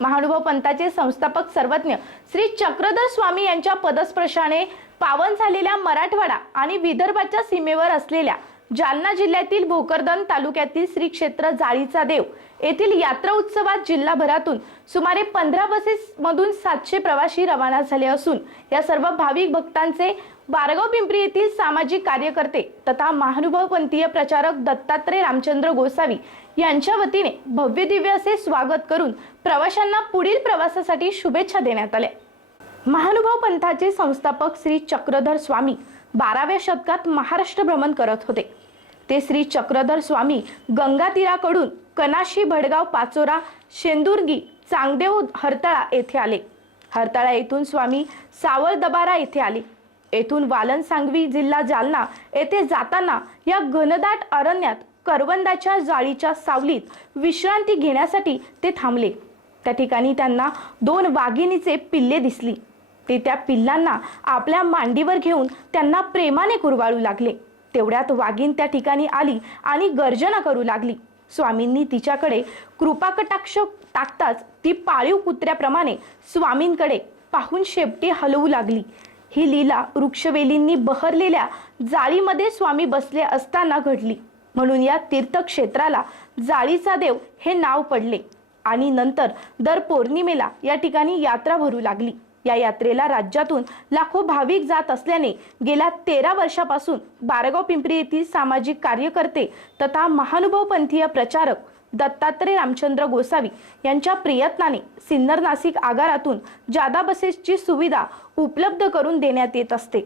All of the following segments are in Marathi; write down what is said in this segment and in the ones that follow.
महानुभव पंथाचे संस्थापक सर्वज्ञ श्री चक्रधर स्वामी यांच्या पदस्पर्शाने पावन झालेल्या मराठवाडा आणि विदर्भाच्या सीमेवर असलेल्या जालना जिल्ह्यातील भोकरदन तालुक्यातील श्री क्षेत्र जाळीचा देव येथील यात्रा उत्सवात जिल्हाभरातून सुमारे पंधरा बसेस मधून सातशे प्रवासी रवाना झाले असून या सर्व भाविक भक्तांचे बारगाव पिंपरी येथील सामाजिक कार्यकर्ते तथा महानुभवपंथीय प्रचारक दत्तात्रय रामचंद्र गोसावी यांच्या वतीने भव्य दिव्य असे स्वागत करून प्रवाशांना पुढील प्रवासासाठी शुभेच्छा देण्यात आल्या. महानुभाव पंथाचे संस्थापक श्री चक्रधर स्वामी बाराव्या शतकात महाराष्ट्र भ्रमण करत होते. ते श्री चक्रधर स्वामी गंगा तीराकडून कनाशी भडगाव पाचोरा शेंदुर्गी चांगदेव हरताळा येथे आले. हरताळा येथून स्वामी सावळ दबारा येथे आले. येथून वालन सांगवी जिल्हा जालना येथे जाताना या घनदाट अरण्यात करवंदाच्या जाळीच्या सावलीत विश्रांती घेण्यासाठी ते थांबले. त्या ठिकाणी त्यांना दोन वाघिणीचे पिल्ले दिसली. ते त्या पिल्लांना आपल्या मांडीवर घेऊन त्यांना प्रेमाने कुरवाळू लागले. तेवढ्यात वाघीण त्या ठिकाणी आली आणि गर्जना करू लागली. स्वामींनी तिच्याकडे कृपाकटाक्ष टाकताच ती पाळीव कुत्र्याप्रमाणे स्वामींकडे पाहून शेपटी हलवू लागली. ही लीला वृक्षवेलींनी बहरलेल्या जाळीमध्ये स्वामी बसले असताना घडली. म्हणून या तीर्थक्षेत्राला जाळीचा देव हे नाव पडले आणि नंतर दर पौर्णिमेला या ठिकाणी यात्रा भरू लागली. या यात्रेला राज्यातून लाखो भाविक जात असल्याने गेल्या तेरा वर्षापासून बारगाव पिंपरी येथील सामाजिक कार्यकर्ते तथा महानुभव पंथीय प्रचारक दत्तात्रय रामचंद्र गोसावी यांच्या प्रयत्नाने सिन्नर नाशिक आगारातून जादा बसेसची सुविधा उपलब्ध करून देण्यात येत असते.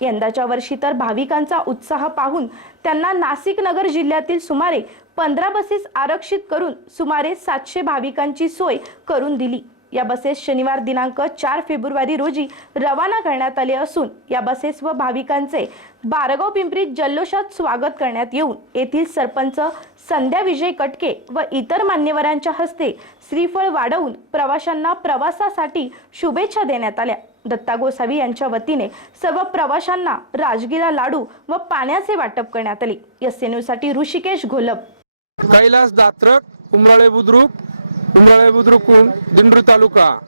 यंदाच्या वर्षी तर भाविकांचा उत्साह पाहून त्यांना नाशिक नगर जिल्ह्यातील सुमारे पंधरा बसेस आरक्षित करून सुमारे सातशे भाविकांची सोय करून दिली. या बसेस शनिवार दिनांक चार फेब्रुवारी रोजी रवाना करण्यात आले असून या बसेस व भाविकांचे बारगाव पिंपरीत जल्लोषात स्वागत करण्यात येऊन येथील सरपंच संध्या विजय कटके व इतर मान्यवरांच्या हस्ते श्रीफळ वाढवून प्रवाशांना प्रवासासाठी शुभेच्छा देण्यात आल्या. दत्ता गोसावी यांच्या वतीने सर्व प्रवाशांना राजगिरा लाडू व पाण्याचे वाटप करण्यात आले. एससाठी ऋषिकेश घोलप. कैलास दात्रक उमराळे बुद्रुक उमराळे बुद्रुकहून दिंडरू तालुका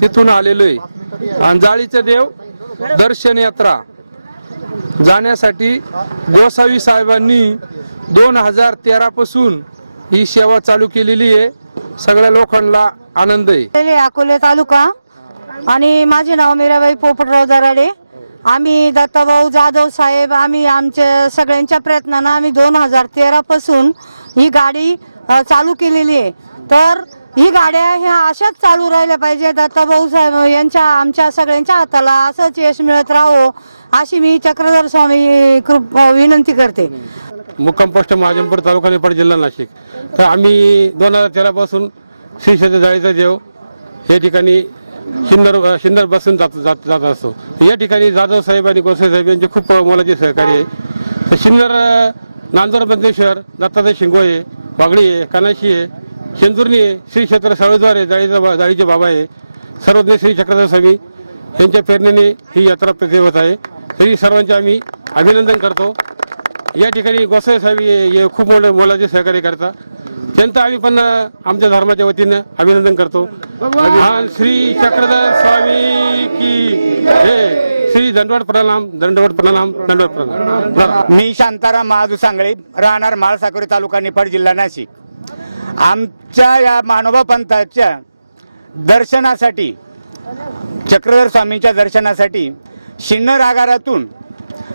तिथून आलेलो आहे. आणि जाळीचे देव दर्शन यात्रा. जाण्यासाठी गोसावी साहेबांनी दोन हजार तेरापासून ही सेवा चालू केलेली आहे. सगळ्या लोकांना आनंद आहे. अकोले तालुका आणि माझे नाव मीराबाई पोपटराव दराडे आम्ही दत्ताभाऊ जाधव साहेब आम्ही आमच्या सगळ्यांच्या प्रयत्नानं आम्ही दोन हजार तेरापासून ही गाडी चालू केलेली आहे. तर ही गाड्या ह्या अशाच चालू राहिल्या पाहिजे दत्ताभाऊ साहेब यांच्या आमच्या सगळ्यांच्या हाताला असंच यश मिळत राहो अशी मी चक्रधर स्वामी कृप विनंती करते. मुक्काम पोस्ट महाजनपूर तालुका नेपाळ जिल्हा नाशिक. तर आम्ही दोन हजार तेरापासून श्री सत्य जाळीचा देव या ठिकाणी शिन्नर शिन्नर बसून जात जात जात असतो. या ठिकाणी जाधव साहेब आणि गोसाई साहेब यांचे खूप मोलाचे सहकार्य आहे. तर शिन्नर नांदूर बंदेश्वर दत्तात्रय शिंगोळे वागळी आहे कानाशी आहे. शेंदुर्णी श्री क्षेत्र सावळीद्वार जाळीचा बा जाळीचे बाबा आहे. सर्वज्ञ श्री चक्रधर स्वामी यांच्या प्रेरणेने ही यात्रा प्रतिवत होत आहे. तरी सर्वांचे आम्ही अभिनंदन करतो. या ठिकाणी गोसाई साहेब हे खूप मोठे मोलाचे सहकार्य करतात. त्यांचं आम्ही पण आमच्या धर्माच्या वतीनं अभिनंदन करतो. हा श्री चक्रधर स्वामी की हे श्री दंडवट प्रणाम दंडवट प्रणाम दंडवट प्रणाम. मी शांताराम महाजू सांगळे राहणार माळसाकोरी तालुका निफाड जिल्हा नाशिक. आमच्या या मानोबा पंथाच्या दर्शनासाठी चक्रधर स्वामींच्या दर्शनासाठी शिन्नर आगारातून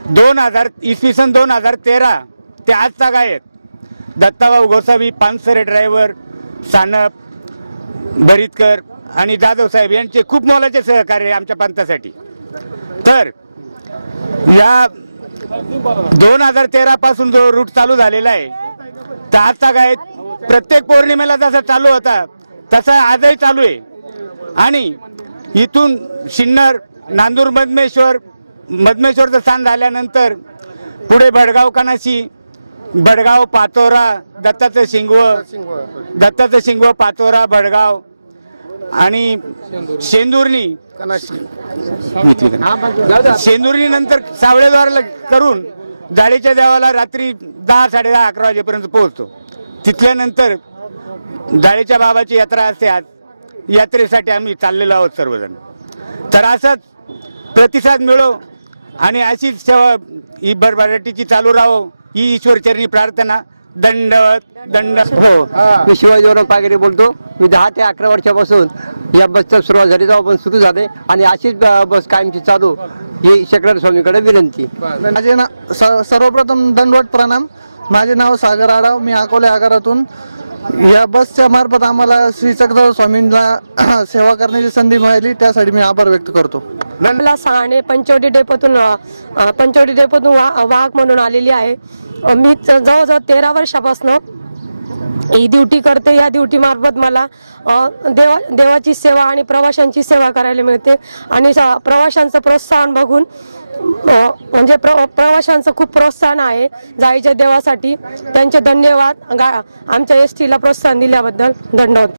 दोन हजार इसवी सन दोन हजार तेरा ते आजचा गायत दत्ताभाऊ गोसावी पानसरे ड्रायव्हर सानप भरीतकर आणि जाधव साहेब यांचे खूप मोलाचे सहकार्य आहे आमच्या पंथासाठी. तर या दोन हजार तेरापासून जो रूट चालू झालेला आहे तर आजचा आहेत प्रत्येक पौर्णिमेला जसा चालू होता तसा आजही चालू आहे. आणि इथून शिन्नर नांदूर मधमेश्वर मधमेश्वरचं स्थान झाल्यानंतर पुढे भडगाव कनाशी भडगाव पातोरा दत्ताचं शिंगव दत्ताचं शिंगव पातोरा भडगाव आणि शेंदुर्णी शेंदुर्णी नंतर सावळेद्वारला करून जाळीच्या देवाला रात्री दहा साडे दहा अकरा वाजेपर्यंत पोहोचतो. तिथल्यानंतर जाळीच्या बाबाची यात्रा असते. आज यात्रेसाठी आम्ही चाललेलो आहोत सर्वजण. तर असंच प्रतिसाद मिळो आणि अशीच सेवा ही भरभराटीची चालू राहो. ही ईश्वरचरणी प्रार्थना. दंडवत दंड. हो मी शिवाजीवरून पागेरे बोलतो. मी दहा ते अकरा वर्षापासून या बसचं सुरुवात झाली तेव्हा पण सुरू झाले आणि अशीच बस कायमची चालू ही शंकर स्वामीकडे विनंती. माझे ना स- सर्वप्रथम दंडवट प्रणाम. माझे नाव सागर आडाव मी अकोले आगारातून. या बसच्या मार्फत आम्हाला श्री चक्रधर स्वामींना सेवा करण्याची संधी मिळाली त्यासाठी मी आभार व्यक्त करतो. मला सहाणे पंचवटी डेपोतून पंचवटी डेपोतून वा वाहक म्हणून आलेली आहे. मी जवळजवळ तेरा वर्षापासनं ही ड्युटी करते. या ड्युटी मार्फत मला देवा देवाची सेवा आणि प्रवाशांची सेवा करायला मिळते. आणि स- प्रवाशांचं प्रोत्साहन बघून म्हणजे प्र प्रवाशांचं खूप प्रोत्साहन आहे जायच्या देवासाठी. त्यांचे धन्यवाद. गा आमच्या एस टीला प्रोत्साहन दिल्याबद्दल धन्यवाद.